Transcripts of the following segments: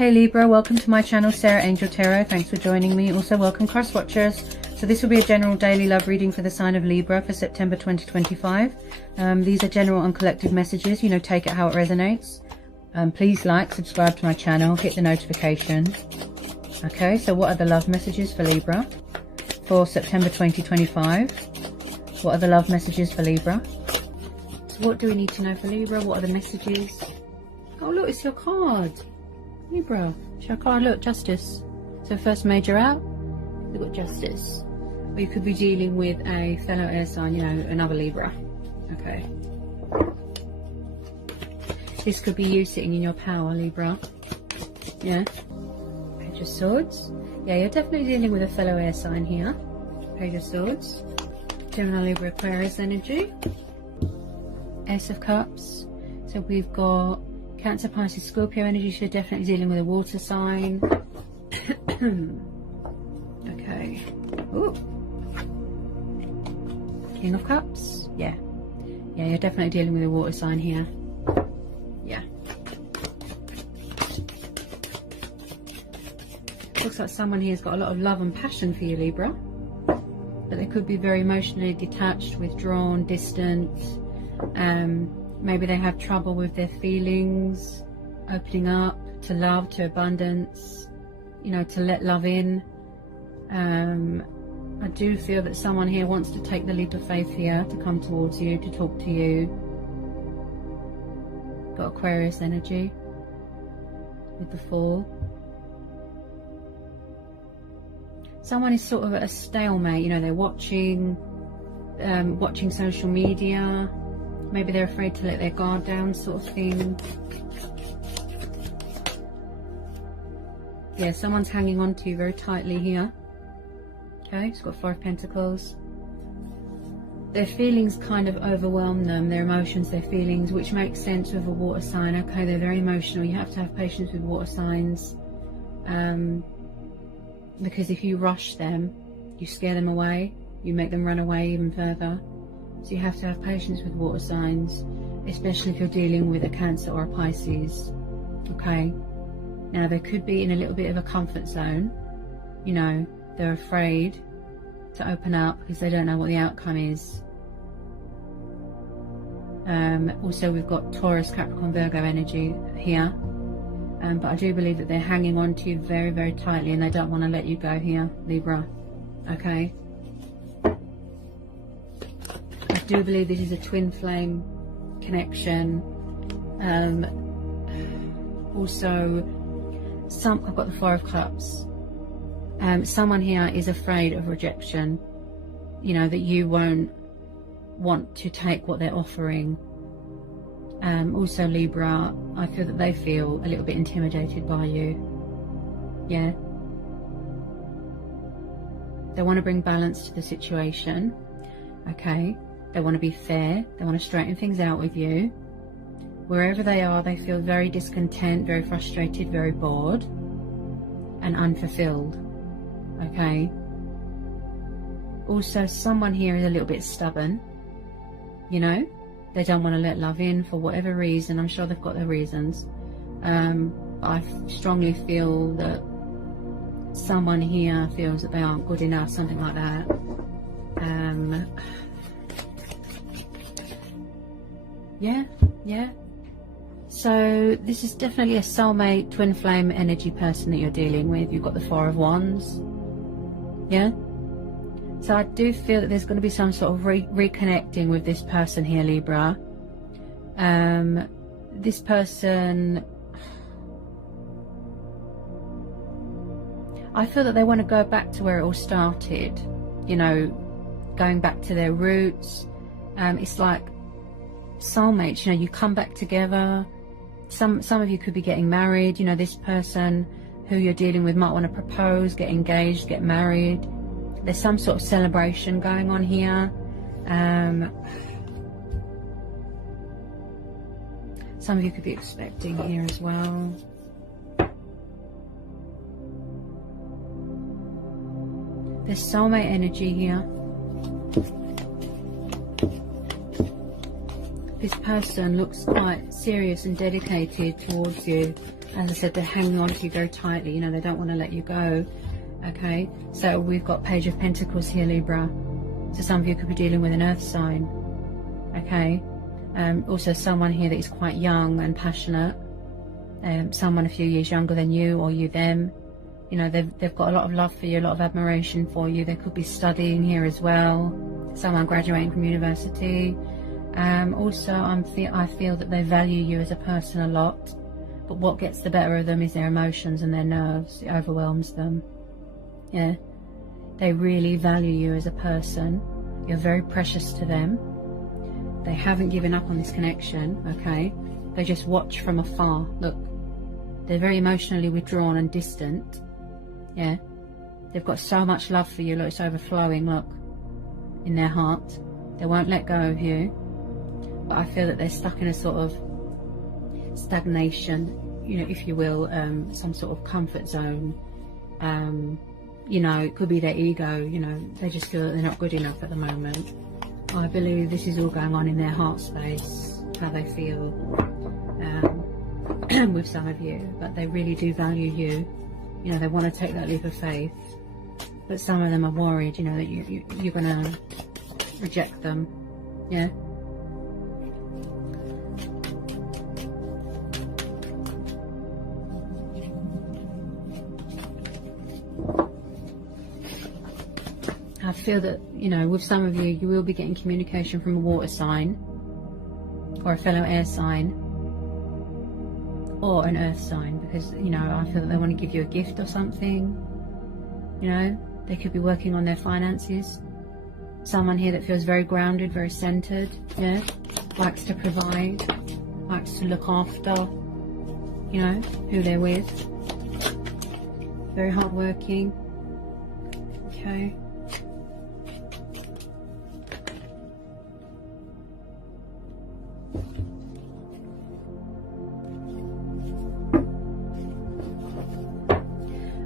Hey Libra, welcome to my channel, Sarah Angel Tarot. Thanks for joining me. Also welcome cross watchers. So this will be a general daily love reading for the sign of Libra for September 2025. These are general and collective messages, you know, take it how it resonates. Please like, subscribe to my channel, hit the notification. Okay, so what are the love messages for Libra for September 2025? What are the love messages for Libra? So what do we need to know for Libra? What are the messages? Oh look, it's your card. Libra, it's your card, look, Justice. So first major out, we've got Justice. Or you could be dealing with a fellow air sign, you know, another Libra. Okay. This could be you sitting in your power, Libra. Yeah. Page of Swords. Yeah, you're definitely dealing with a fellow air sign here. Page of Swords. Gemini, Libra, Aquarius energy. Ace of Cups. So we've got Cancer, Pisces, Scorpio energy. So you're definitely dealing with a water sign. Okay. Ooh. King of Cups. Yeah. Yeah, you're definitely dealing with a water sign here. Yeah. Looks like someone here has got a lot of love and passion for you, Libra. But they could be very emotionally detached, withdrawn, distant. Maybe they have trouble with their feelings, opening up to love, to abundance, you know, to let love in. I do feel that someone here wants to take the leap of faith here, to come towards you, to talk to you. Got Aquarius energy with the Fool. Someone is sort of at a stalemate, you know, they're watching social media. Maybe they're afraid to let their guard down, sort of thing. Yeah, someone's hanging on to you very tightly here. Okay, it's got 5 Pentacles. Their feelings kind of overwhelm them, their emotions, their feelings, which makes sense with a water sign. Okay, they're very emotional. You have to have patience with water signs. Because if you rush them, you scare them away. You make them run away even further. So you have to have patience with water signs, especially if you're dealing with a Cancer or a Pisces. Okay. Now they could be in a little bit of a comfort zone. You know, they're afraid to open up because they don't know what the outcome is. Also we've got Taurus, Capricorn, Virgo energy here. But I do believe that they're hanging on to you very, very tightly and they don't want to let you go here, Libra. Okay. I do believe this is a twin flame connection. Also, I've got the 5 of Cups. Someone here is afraid of rejection. You know, that you won't want to take what they're offering. Also Libra, I feel that they feel a little bit intimidated by you. Yeah. They want to bring balance to the situation. Okay. They want to be fair. They want to straighten things out with you. Wherever they are, they feel very discontent, very frustrated, very bored, and unfulfilled. Okay. Also, someone here is a little bit stubborn. You know, they don't want to let love in for whatever reason. I'm sure they've got their reasons. I strongly feel that someone here feels that they aren't good enough, something like that. Yeah. So this is definitely a soulmate, twin flame energy person that you're dealing with. You've got the 4 of Wands. Yeah. So I do feel that there's going to be some sort of reconnecting with this person here, Libra. This person, I feel that they want to go back to where it all started. You know, going back to their roots. It's like soulmates, you know, you come back together. Some of you could be getting married. You know, this person who you're dealing with might want to propose, get engaged, get married. There's some sort of celebration going on here. Some of you could be expecting here as well. There's soulmate energy here. This person looks quite serious and dedicated towards you. As I said, they're hanging on to you very tightly. You know, they don't want to let you go. Okay, so we've got Page of Pentacles here, Libra. So some of you could be dealing with an earth sign. Okay, also someone here that is quite young and passionate. Someone a few years younger than you, or you them. You know, they've got a lot of love for you, a lot of admiration for you. They could be studying here as well. Someone graduating from university. Also, I feel that they value you as a person a lot. But what gets the better of them is their emotions and their nerves. It overwhelms them. Yeah, they really value you as a person. You're very precious to them. They haven't given up on this connection, okay? They just watch from afar. Look, they're very emotionally withdrawn and distant. Yeah, they've got so much love for you. Look, it's overflowing, look, in their heart. They won't let go of you. But I feel that they're stuck in a sort of stagnation, you know, if you will, some sort of comfort zone. You know, it could be their ego, you know, they just feel that they're not good enough at the moment. I believe this is all going on in their heart space, how they feel with some of you, but they really do value you. You know, they want to take that leap of faith, but some of them are worried, you know, that you're going to reject them. Yeah. I feel that, you know, with some of you, you will be getting communication from a water sign or a fellow air sign or an earth sign, because, you know, I feel that they want to give you a gift or something. You know, they could be working on their finances. Someone here that feels very grounded, very centered, yeah, likes to provide, likes to look after, you know, who they're with. Very hardworking. Okay.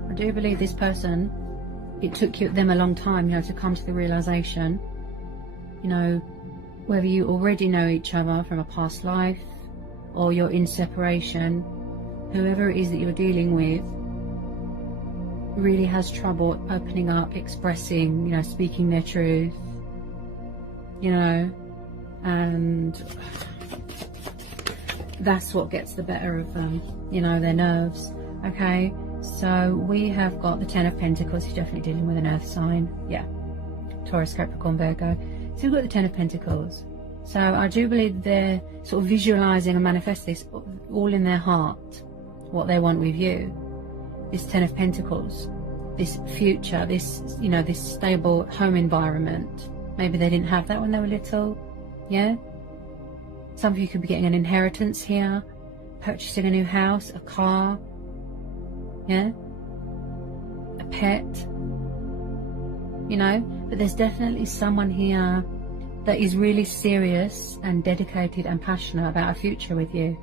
I do believe this person, it took them a long time, you know, to come to the realization, you know, whether you already know each other from a past life or you're in separation, whoever it is that you're dealing with really has trouble opening up, expressing, you know, speaking their truth, you know, and that's what gets the better of them, you know, their nerves. Okay. So we have got the Ten of Pentacles. He's definitely dealing with an earth sign. Yeah. Taurus, Capricorn, Virgo. So we've got the Ten of Pentacles. So I do believe they're sort of visualizing and manifest this all in their heart, what they want with you. This Ten of Pentacles, this future, this, you know, this stable home environment. Maybe they didn't have that when they were little. Yeah. Some of you could be getting an inheritance here, purchasing a new house, a car. Yeah, a pet, you know, but there's definitely someone here that is really serious and dedicated and passionate about a future with you.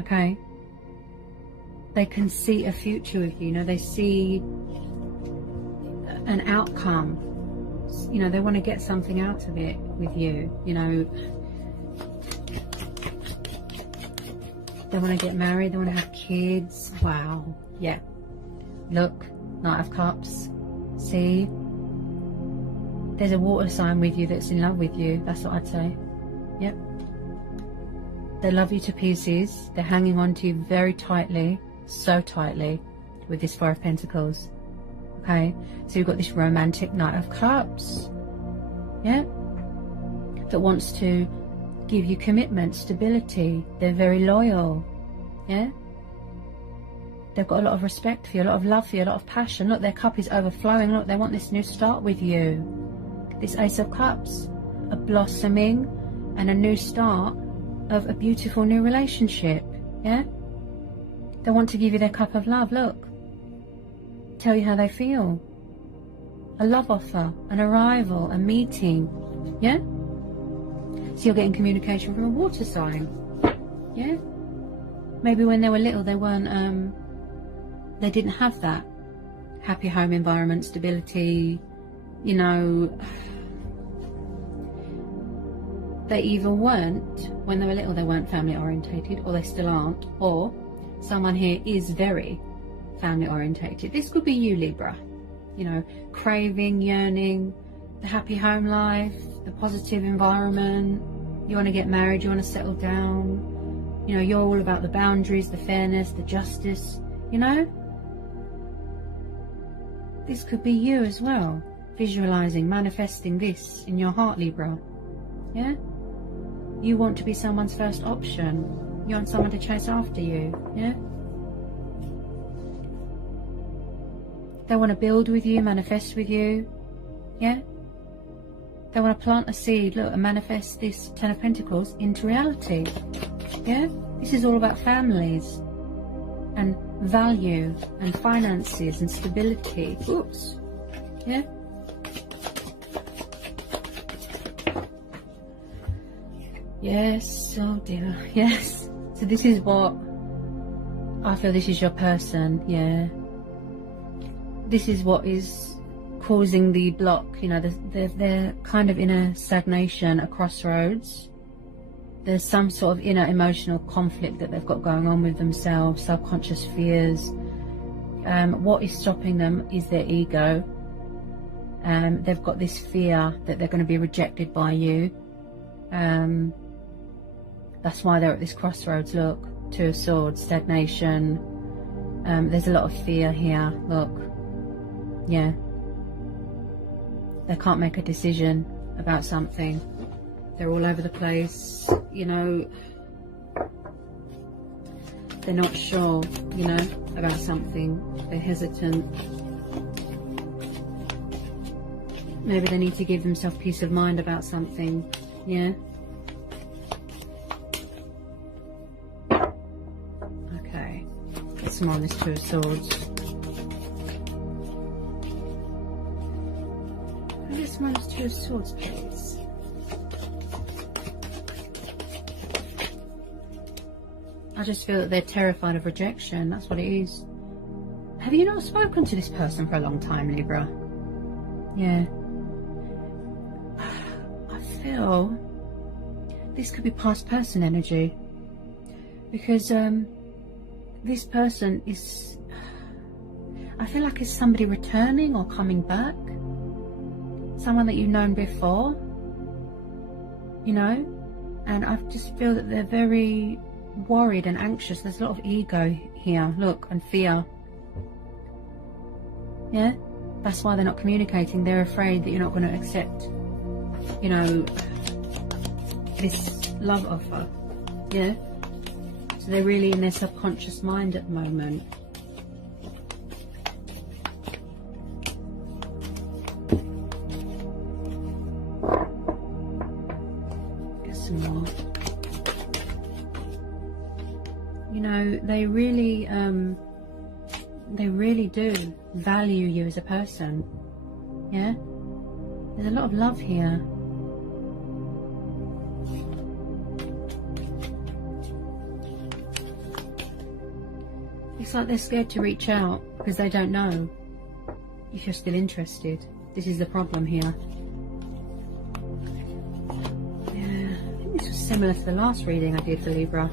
Okay, they can see a future with you, you know, they see an outcome, you know, they want to get something out of it with you, you know. They want to get married, they want to have kids. Wow. Yeah. Look, Knight of Cups. See? There's a water sign with you that's in love with you. That's what I'd say. Yep. They love you to pieces. They're hanging on to you very tightly. So tightly. With this Four of Pentacles. Okay? So you've got this romantic Knight of Cups. Yeah? That wants to give you commitment, stability. They're very loyal. Yeah, they've got a lot of respect for you, a lot of love for you, a lot of passion. Look, their cup is overflowing. Look, they want this new start with you. This Ace of Cups, a blossoming and a new start of a beautiful new relationship. Yeah, they want to give you their cup of love. Look, tell you how they feel. A love offer, an arrival, a meeting. Yeah. So you're getting communication from a water sign. Yeah. Maybe when they were little, they weren't, they didn't have that happy home environment, stability, you know. They either weren't, when they were little, they weren't family orientated, or they still aren't, or someone here is very family orientated. This could be you, Libra. You know, craving, yearning, the happy home life, the positive environment. You want to get married, you want to settle down. You know, you're all about the boundaries, the fairness, the justice, you know. This could be you as well, visualizing, manifesting this in your heart, Libra. Yeah? You want to be someone's first option. You want someone to chase after you. Yeah? They want to build with you, manifest with you. Yeah? They want to plant a seed, look, and manifest this Ten of Pentacles into reality. Yeah? This is all about families and value and finances and stability. Oops. Yeah? Yes, oh dear. Yes. So this is what I feel, this is your person. Yeah. This is what is causing the block. You know, they're kind of in a stagnation, a crossroads. There's some sort of inner emotional conflict that they've got going on with themselves, subconscious fears. What is stopping them is their ego. They've got this fear that they're going to be rejected by you. That's why they're at this crossroads. Look, Two of Swords, stagnation. There's a lot of fear here. Look. Yeah. They can't make a decision about something. They're all over the place, you know. They're not sure, you know, about something. They're hesitant. Maybe they need to give themselves peace of mind about something. Yeah. Okay. Get some more on this Two of Swords. This one's Two of Swords, please. I just feel that they're terrified of rejection. That's what it is. Have you not spoken to this person for a long time, Libra? Yeah. I feel this could be past person energy. Because this person is... I feel like it's somebody returning or coming back. Someone that you've known before, you know, and I just feel that they're very worried and anxious. There's a lot of ego here, look, and fear. Yeah, that's why they're not communicating. They're afraid that you're not going to accept, you know, this love offer. Yeah, so they're really in their subconscious mind at the moment. More. You know, they really do value you as a person. Yeah, there's a lot of love here. It's like they're scared to reach out because they don't know if you're still interested. This is the problem here. This was similar to the last reading I did for Libra.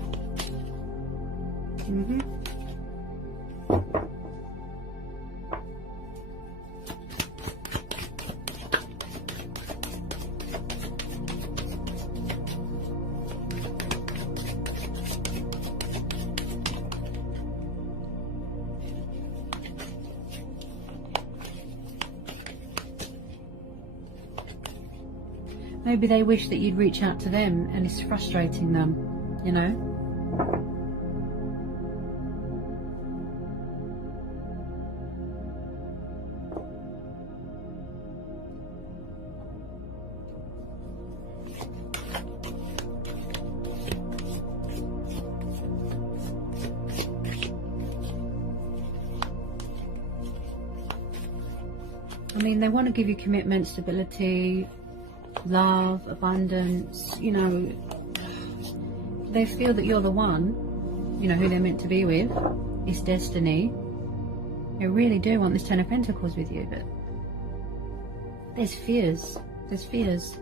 Maybe they wish that you'd reach out to them and it's frustrating them, you know? I mean, they want to give you commitment, stability, love, abundance, you know. They feel that you're the one, you know, who they're meant to be with. It's destiny. They really do want this Ten of Pentacles with you, but there's fears. There's fears.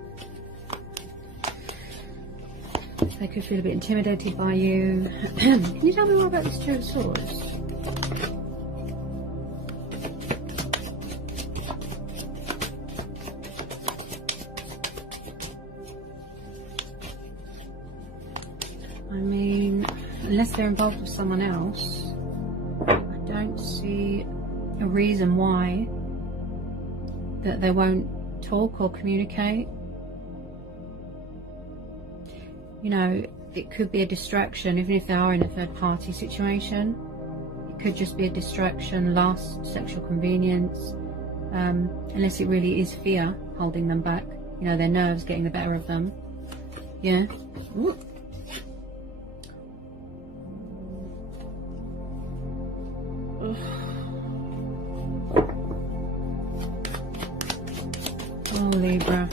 They could feel a bit intimidated by you. Can you tell me more about this Two of Swords? I mean, unless they're involved with someone else, I don't see a reason why that they won't talk or communicate. You know, it could be a distraction, even if they are in a third party situation. It could just be a distraction, lust, sexual convenience, unless it really is fear holding them back. You know, their nerves getting the better of them. Yeah. Ooh. Oh, Libra.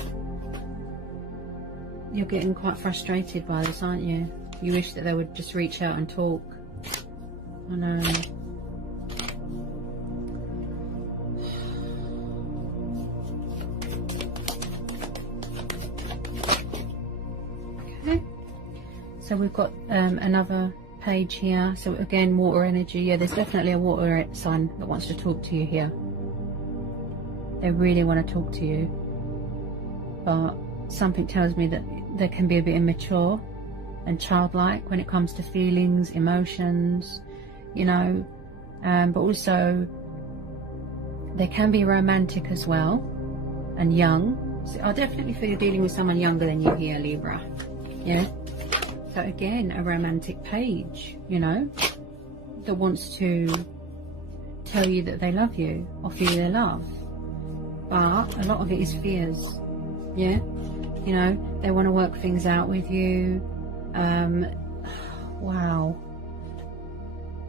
You're getting quite frustrated by this, aren't you? You wish that they would just reach out and talk. I know. Okay. So we've got another page here. So again, water energy. Yeah, there's definitely a water sign that wants to talk to you here. They really want to talk to you. But something tells me that they can be a bit immature and childlike when it comes to feelings, emotions, you know, but also they can be romantic as well and young. So I definitely feel you're dealing with someone younger than you here, Libra. Yeah. So again, a romantic page, you know, that wants to tell you that they love you, offer you their love. But a lot of it is fears. Yeah. You know, they want to work things out with you. Wow.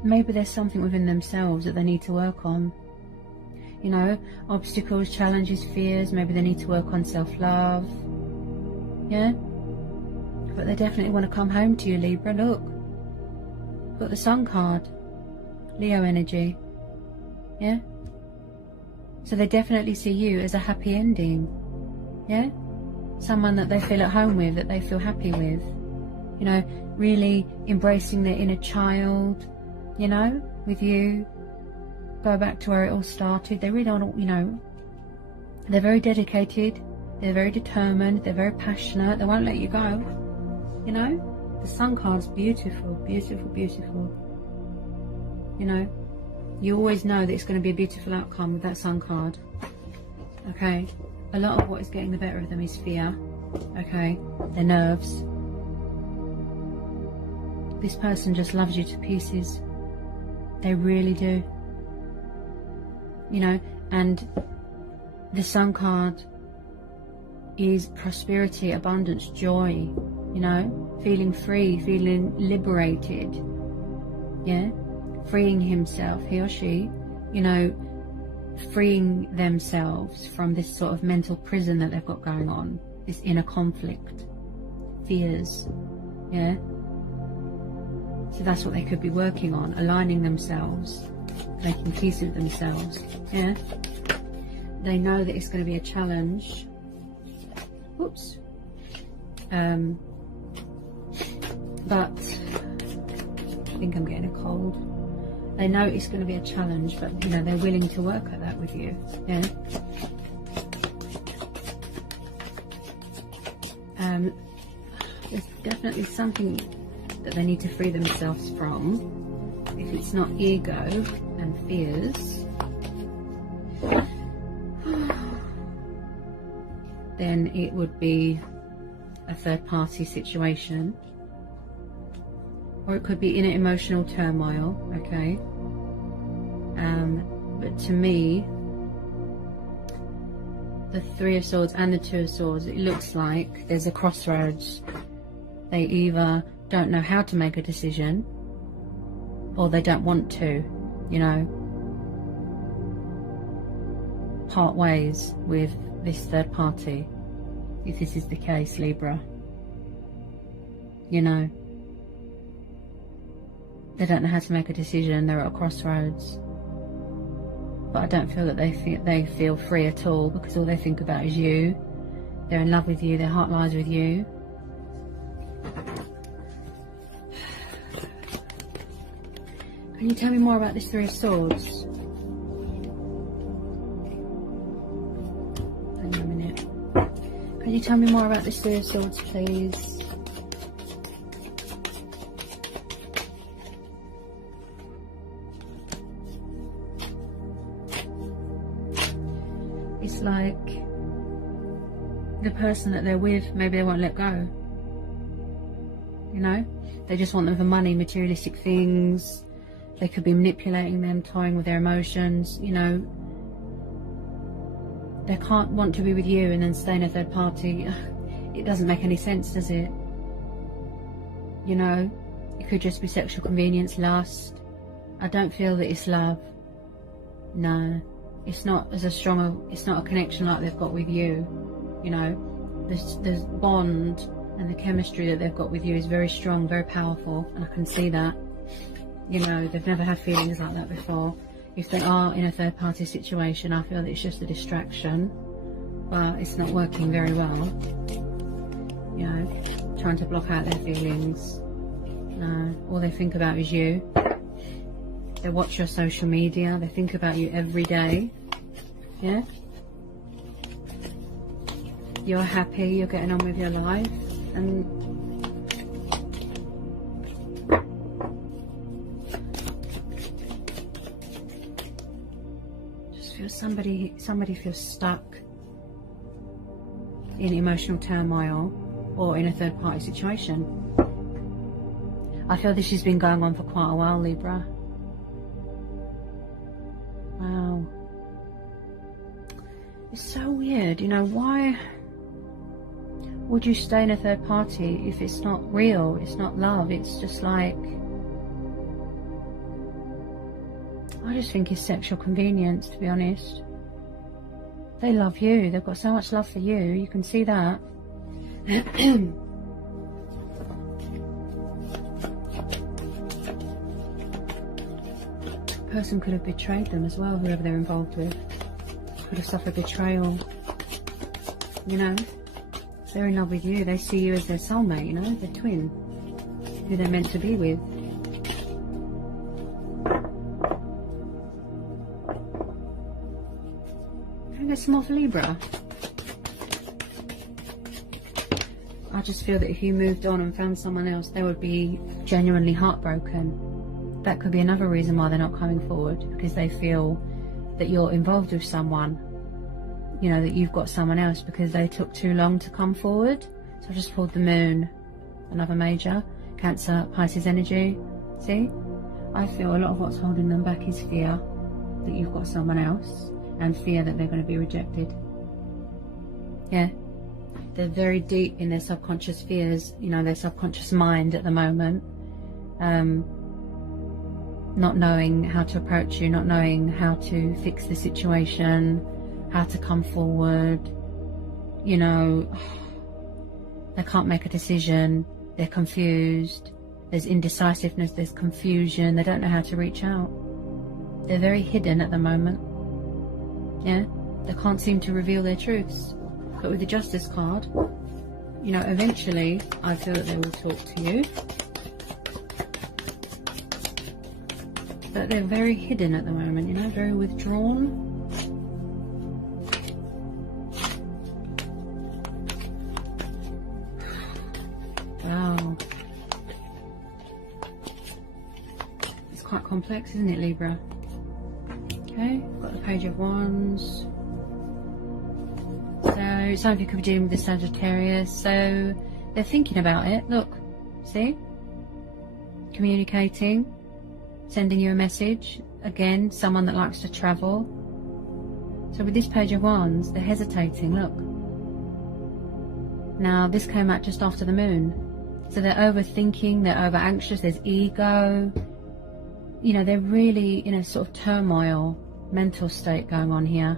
Maybe there's something within themselves that they need to work on. You know, obstacles, challenges, fears. Maybe they need to work on self-love. Yeah. But they definitely want to come home to you, Libra. Look. Got the Sun card. Leo energy. Yeah. So they definitely see you as a happy ending. Yeah. Someone that they feel at home with, that they feel happy with, you know, really embracing their inner child, you know, with you, go back to where it all started. They really don't, you know, they're very dedicated, they're very determined, they're very passionate, they won't let you go, you know. The Sun card's beautiful, beautiful, beautiful, you know. You always know that it's going to be a beautiful outcome with that Sun card, okay. A lot of what is getting the better of them is fear, okay, their nerves. This person just loves you to pieces. They really do. You know, and the Sun card is prosperity, abundance, joy, you know, feeling free, feeling liberated, yeah, freeing himself, he or she, you know, freeing themselves from this sort of mental prison that they've got going on, this inner conflict, fears, yeah. So that's what they could be working on, aligning themselves, making peace with themselves, yeah. They know that it's going to be a challenge. Oops. But I think I'm getting a cold. They know it's going to be a challenge, but, you know, they're willing to work at that with you, yeah. There's definitely something that they need to free themselves from. If it's not ego and fears, then it would be a third party situation. Or it could be inner emotional turmoil, okay? But to me, the Three of Swords and the Two of Swords, it looks like there's a crossroads. They either don't know how to make a decision, or they don't want to, you know, part ways with this third party, if this is the case, Libra. You know, they don't know how to make a decision, they're at a crossroads. But I don't feel that they feel free at all, because all they think about is you. They're in love with you, their heart lies with you. Can you tell me more about this Three of Swords? Hang on a minute. Can you tell me more about this Three of Swords, please? It's like the person that they're with, maybe they won't let go. You know? They just want them for money, materialistic things. They could be manipulating them, toying with their emotions, you know. They can't want to be with you and then stay in a third party. It doesn't make any sense, does it? You know, it could just be sexual convenience, lust. I don't feel that it's love. No, it's not as a strong, it's not a connection like they've got with you. You know, this bond and the chemistry that they've got with you is very strong, very powerful, and I can see that. You know, they've never had feelings like that before. If they are in a third party situation, I feel that it's just a distraction, but it's not working very well. You know, trying to block out their feelings. No, all they think about is you. They watch your social media, they think about you every day. Yeah? You're happy, you're getting on with your life, and just feel somebody feels stuck in emotional turmoil or in a third party situation. I feel this has been going on for quite a while, Libra. Wow. It's so weird, you know, why would you stay in a third party if it's not real, it's not love, it's just like, I just think it's sexual convenience, to be honest. They love you, they've got so much love for you, you can see that. The person could have betrayed them as well, whoever they're involved with. Could have suffered betrayal, you know. They're in love with you, they see you as their soulmate, you know, their twin, who they're meant to be with. Can I get some off Libra? I just feel that if you moved on and found someone else, they would be genuinely heartbroken. That could be another reason why they're not coming forward, because they feel that you're involved with someone. You know, that you've got someone else because they took too long to come forward. So I just pulled the moon, another major, Cancer, Pisces energy. See? I feel a lot of what's holding them back is fear that you've got someone else and fear that they're going to be rejected. Yeah. They're very deep in their subconscious fears, you know, their subconscious mind at the moment. Not knowing how to approach you, not knowing how to fix the situation, how to come forward, you know, they can't make a decision, they're confused, there's indecisiveness, there's confusion, they don't know how to reach out. They're very hidden at the moment, yeah, they can't seem to reveal their truths. But with the Justice card, you know, eventually I feel that they will talk to you. But they're very hidden at the moment, you know, very withdrawn. Wow. It's quite complex, isn't it, Libra? Okay, got the Page of Wands. So, some of you could be dealing with the Sagittarius. So, they're thinking about it. Look, see? Communicating. Sending you a message. Again, someone that likes to travel. So with this Page of Wands, they're hesitating, look. Now, this came out just after the moon. So they're overthinking, they're over anxious, there's ego. You know, they're really in a sort of turmoil, mental state going on here.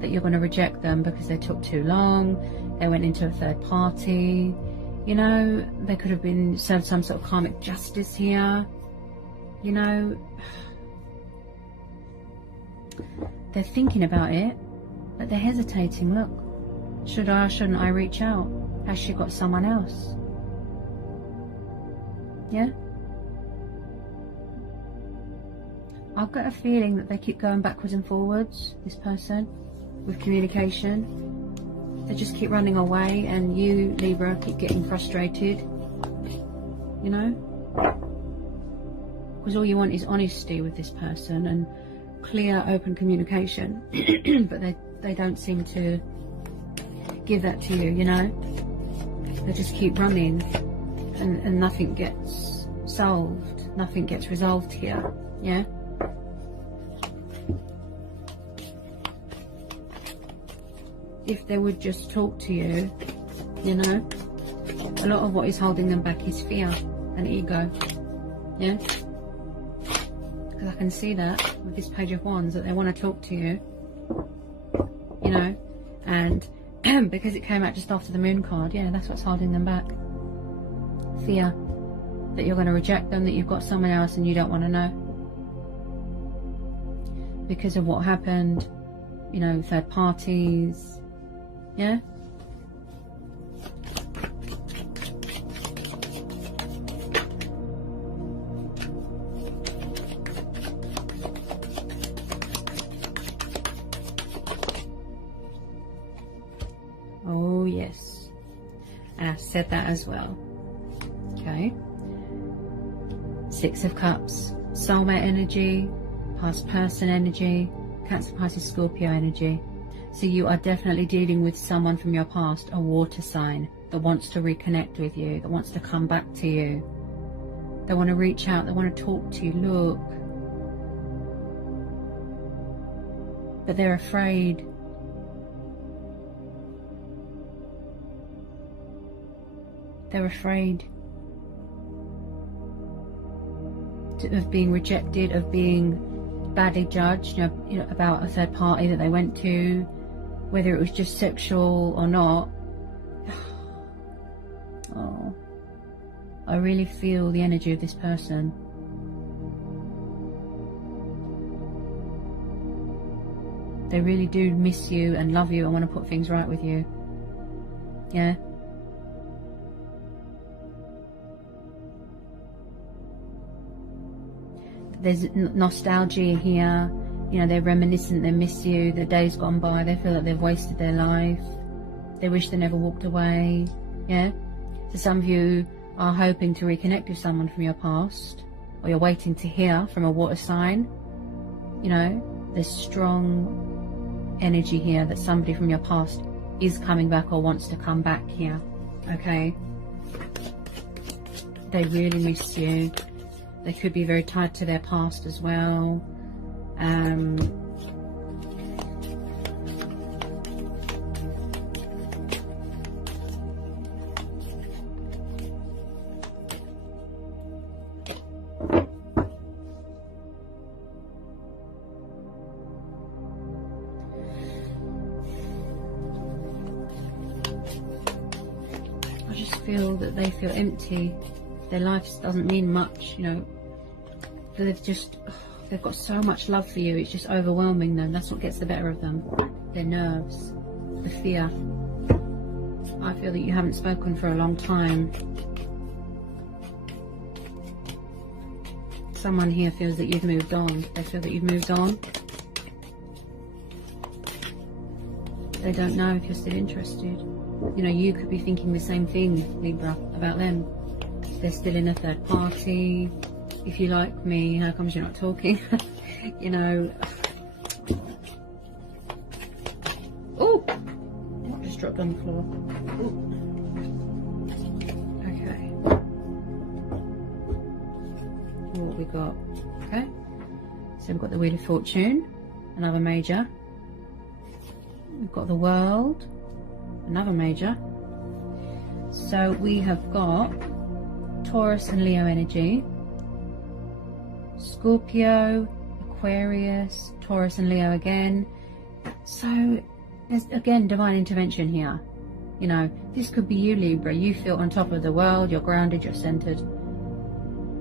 That you're going to reject them because they took too long, they went into a third party. You know, they could have been served some sort of karmic justice here. You know, they're thinking about it, but they're hesitating. Look, should I or shouldn't I reach out? Has she got someone else? Yeah? I've got a feeling that they keep going backwards and forwards, this person, with communication. They just keep running away, and you, Libra, keep getting frustrated, you know? Because all you want is honesty with this person and clear, open communication. But they don't seem to give that to you, you know? They just keep running, and nothing gets solved, nothing gets resolved here, yeah? If they would just talk to you, you know, a lot of what is holding them back is fear and ego, yeah? Because I can see that with this Page of Wands, that they want to talk to you, you know, and because it came out just after the Moon card, yeah, that's what's holding them back. Fear that you're going to reject them, that you've got someone else and you don't want to know. Because of what happened, you know, third parties, yeah? Oh, yes. And I've said that as well. Okay. Six of Cups, soulmate energy, past person energy, Cancer, Pisces, Scorpio energy. So you are definitely dealing with someone from your past, a water sign, that wants to reconnect with you, that wants to come back to you. They want to reach out, they want to talk to you, look. But they're afraid. They're afraid of being rejected, of being badly judged, you know, about a third party that they went to, whether it was just sexual or not. Oh, I really feel the energy of this person. They really do miss you and love you and want to put things right with you. Yeah. There's nostalgia here, you know, they're reminiscent, they miss you, the days gone by, they feel like they've wasted their life, they wish they never walked away, yeah? So some of you are hoping to reconnect with someone from your past, or you're waiting to hear from a water sign, you know, there's strong energy here that somebody from your past is coming back or wants to come back here, okay? They really miss you. They could be very tied to their past as well. I just feel that they feel empty. Their life doesn't mean much, you know. They've got so much love for you, it's just overwhelming them. That's what gets the better of them. Their nerves, the fear. I feel that you haven't spoken for a long time. Someone here feels that you've moved on. They feel that you've moved on. They don't know if you're still interested. You know, you could be thinking the same thing, Libra, about them. They're still in a third party. If you like me, how comes you're not talking? You know. Oh, what just dropped on the floor? Ooh. Okay. What have we got? Okay. So we've got the Wheel of Fortune, another major. We've got the World, another major. So we have got Taurus and Leo energy. Scorpio, Aquarius, Taurus and Leo again. So there's again divine intervention here. You know, this could be you, Libra. You feel on top of the world, you're grounded, you're centered.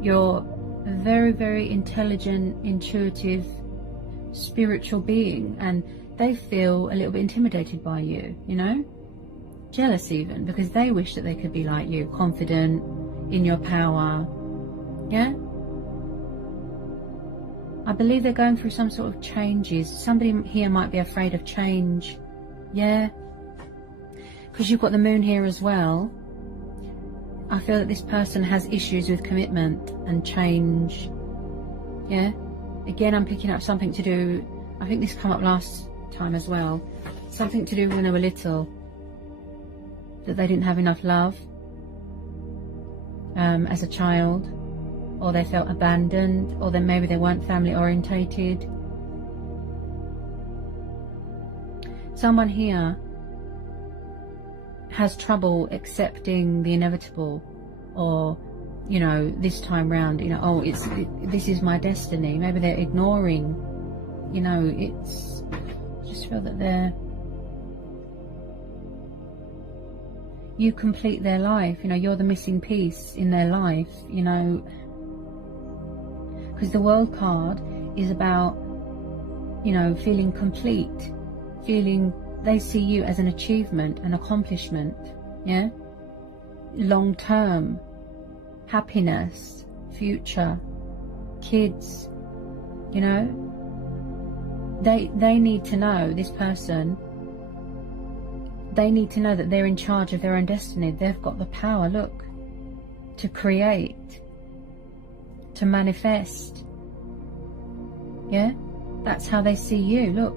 You're a very, very intelligent, intuitive, spiritual being, and they feel a little bit intimidated by you, you know? Jealous even, because they wish that they could be like you, confident, in your power. Yeah? I believe they're going through some sort of changes. Somebody here might be afraid of change. Yeah. Because you've got the moon here as well. I feel that this person has issues with commitment and change. Yeah. Again, I'm picking up something to do, I think this came up last time as well. Something to do when they were little. That they didn't have enough love as a child. Or they felt abandoned, or then maybe they weren't family orientated. Someone here has trouble accepting the inevitable, or, you know, this time round, you know, oh, this is my destiny. Maybe they're ignoring, you know, I just feel that you complete their life, you know, you're the missing piece in their life, you know. Because the World card is about, you know, feeling complete, feeling they see you as an achievement, an accomplishment, yeah? Long term, happiness, future, kids, you know? They need to know, this person, they need to know that they're in charge of their own destiny. They've got the power, look, to create, to manifest. Yeah, that's how they see you. Look,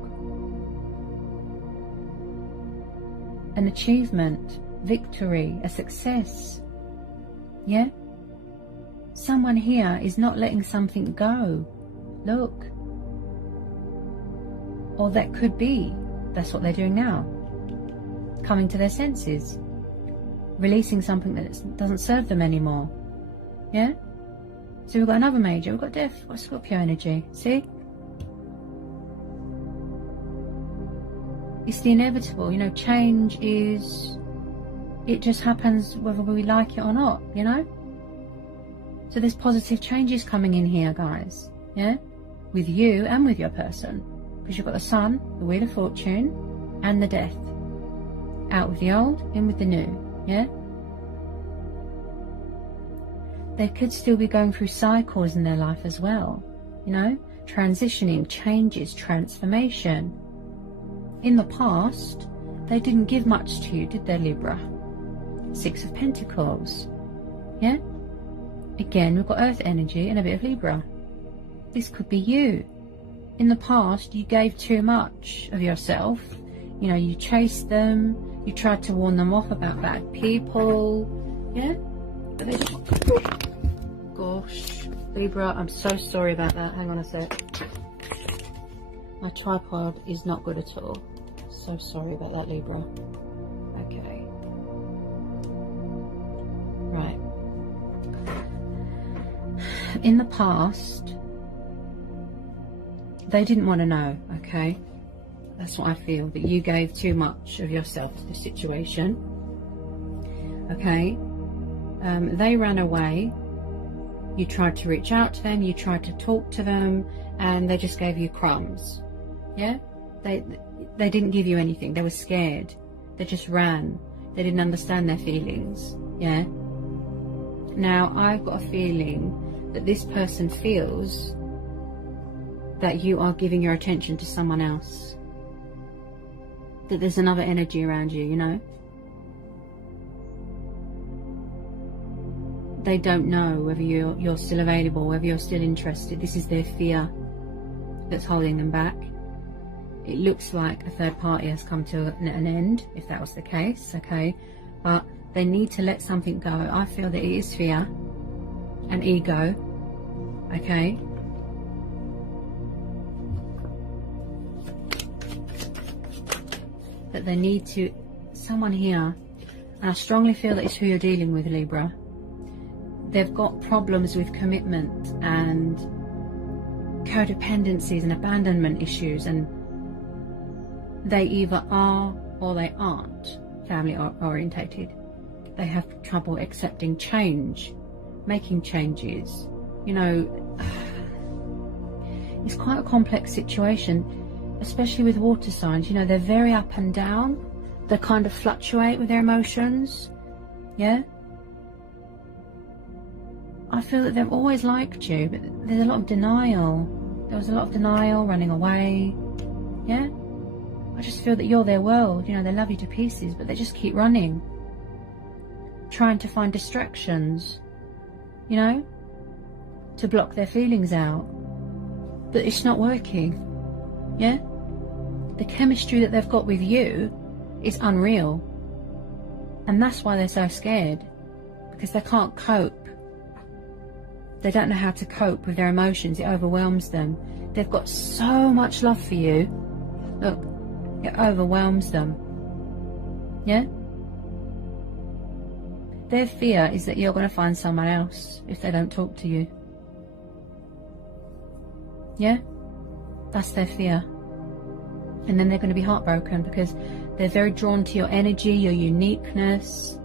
an achievement, victory, a success. Yeah, someone here is not letting something go. Look, or that could be, that's what they're doing now, coming to their senses, releasing something that doesn't serve them anymore. Yeah. So we've got another major, we've got death, we've got Scorpio energy, see? It's the inevitable, you know, change is, it just happens whether we like it or not, you know? So there's positive changes coming in here, guys, yeah? With you and with your person. Because you've got the Sun, the Wheel of Fortune, and the Death. Out with the old, in with the new, yeah? They could still be going through cycles in their life as well, you know, transitioning, changes, transformation. In the past, they didn't give much to you, did they, Libra? Six of Pentacles, yeah? Again, we've got Earth energy and a bit of Libra. This could be you. In the past, you gave too much of yourself. You know, you chased them, you tried to warn them off about bad people, yeah? But they just... Gosh, Libra, I'm so sorry about that. Hang on a sec. My tripod is not good at all. So sorry about that, Libra. Okay. Right. In the past, they didn't want to know, okay? That's what I feel, that you gave too much of yourself to the situation. Okay? They ran away. You tried to reach out to them, you tried to talk to them, and they just gave you crumbs. Yeah? They didn't give you anything. They were scared. They just ran. They didn't understand their feelings. Yeah? Now, I've got a feeling that this person feels that you are giving your attention to someone else. That there's another energy around you, you know? They don't know whether you're still available, whether you're still interested. This is their fear that's holding them back. It looks like a third party has come to an end, if that was the case, okay? But they need to let something go. I feel that it is fear and ego, okay? That they need to, someone here, and I strongly feel that it's who you're dealing with, Libra. They've got problems with commitment and codependencies and abandonment issues, and they either are or they aren't family orientated. They have trouble accepting change, making changes. You know, it's quite a complex situation, especially with water signs. You know, they're very up and down. They kind of fluctuate with their emotions. Yeah? I feel that they've always liked you, but there's a lot of denial. There was a lot of denial, running away. Yeah? I just feel that you're their world. You know, they love you to pieces, but they just keep running. Trying to find distractions, you know, to block their feelings out. But it's not working. Yeah? The chemistry that they've got with you is unreal. And that's why they're so scared. Because they can't cope. They don't know how to cope with their emotions. It overwhelms them. They've got so much love for you. Look, it overwhelms them. Yeah? Their fear is that you're going to find someone else if they don't talk to you. Yeah? That's their fear. And then they're going to be heartbroken because they're very drawn to your energy, your uniqueness.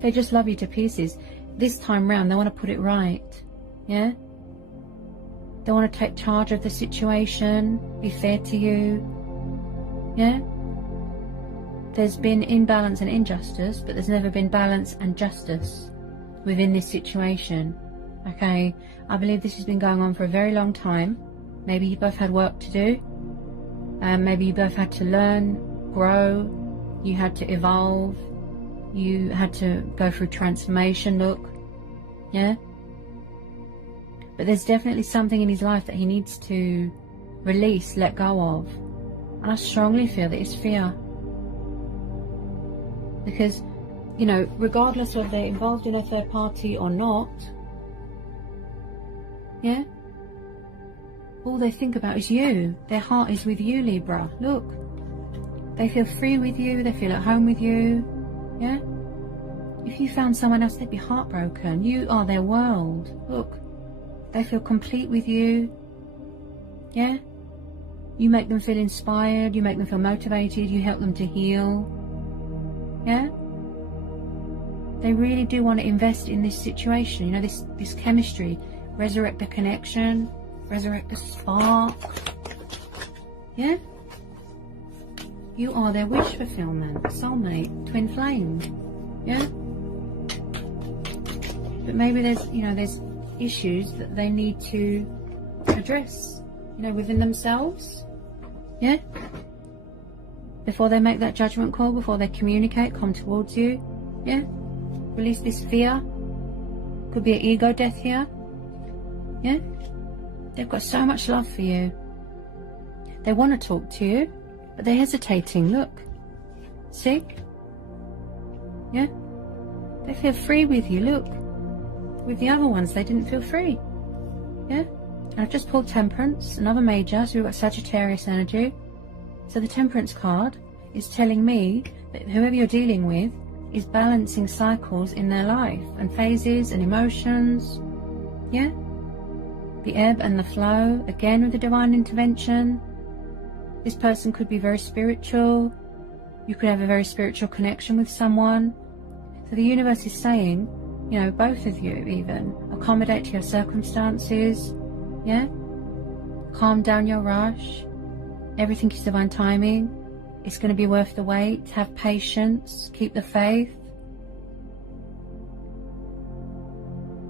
They just love you to pieces. This time round, they want to put it right. Yeah? They want to take charge of the situation, be fair to you. Yeah? There's been imbalance and injustice, but there's never been balance and justice within this situation. Okay? I believe this has been going on for a very long time. Maybe you both had work to do. Maybe you both had to learn, grow. You had to evolve. You had to go through transformation, look. Yeah? But there's definitely something in his life that he needs to release, let go of. And I strongly feel that it's fear. Because, you know, regardless of they're involved in a third party or not, yeah? All they think about is you. Their heart is with you, Libra. Look. They feel free with you. They feel at home with you. Yeah? If you found someone else, they'd be heartbroken. You are their world. Look. They feel complete with you. Yeah? You make them feel inspired. You make them feel motivated. You help them to heal. Yeah? They really do want to invest in this situation. You know, this chemistry. Resurrect the connection. Resurrect the spark. Yeah? You are their wish fulfillment. Soulmate. Twin flame. Yeah? But maybe there's, you know, there's issues that they need to address, you know, within themselves. Yeah? Before they make that judgment call, before they communicate, come towards you. Yeah? Release this fear. Could be an ego death here. Yeah? They've got so much love for you. They want to talk to you, but they're hesitating. Look. See? Yeah? They feel free with you. Look. With the other ones, they didn't feel free. Yeah? And I've just pulled Temperance, another major, so we've got Sagittarius energy. So the Temperance card is telling me that whoever you're dealing with is balancing cycles in their life and phases and emotions. Yeah? The ebb and the flow, again with the divine intervention. This person could be very spiritual. You could have a very spiritual connection with someone. So the universe is saying, you know, both of you even, accommodate to your circumstances. Yeah? Calm down your rush. Everything is divine timing. It's going to be worth the wait. Have patience. Keep the faith.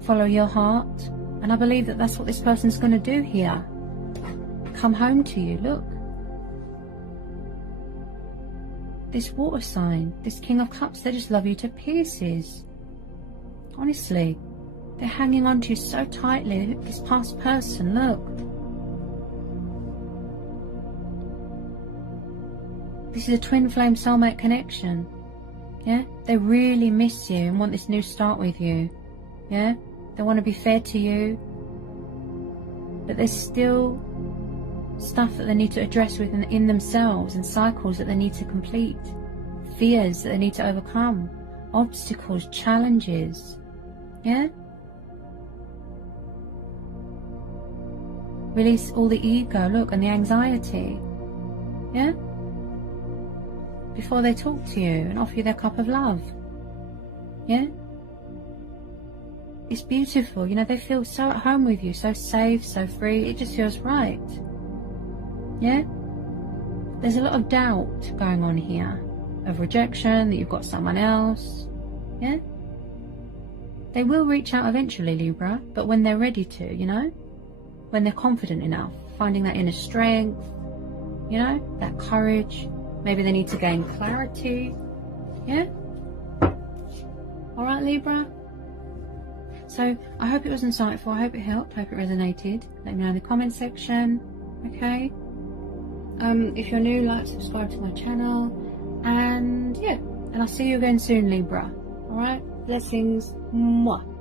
Follow your heart. And I believe that that's what this person's going to do here. Come home to you. Look. This water sign, this King of Cups, they just love you to pieces. Honestly. They're hanging on to you so tightly. This past person, look. This is a twin flame soulmate connection. Yeah? They really miss you and want this new start with you. Yeah? They want to be fair to you. But there's still stuff that they need to address within themselves and cycles that they need to complete. Fears that they need to overcome. Obstacles, challenges. Yeah? Release all the ego, look, and the anxiety. Yeah? Before they talk to you and offer you their cup of love. Yeah? It's beautiful, you know, they feel so at home with you, so safe, so free, it just feels right. Yeah? There's a lot of doubt going on here, of rejection, that you've got someone else. Yeah? They will reach out eventually, Libra, but when they're ready to, you know, when they're confident enough, finding that inner strength, you know, that courage. Maybe they need to gain clarity. Yeah? All right, Libra? So I hope it was insightful. I hope it helped. I hope it resonated. Let me know in the comment section. Okay? If you're new, like, subscribe to my channel. And yeah, and I'll see you again soon, Libra. All right? Blessings. Mwah.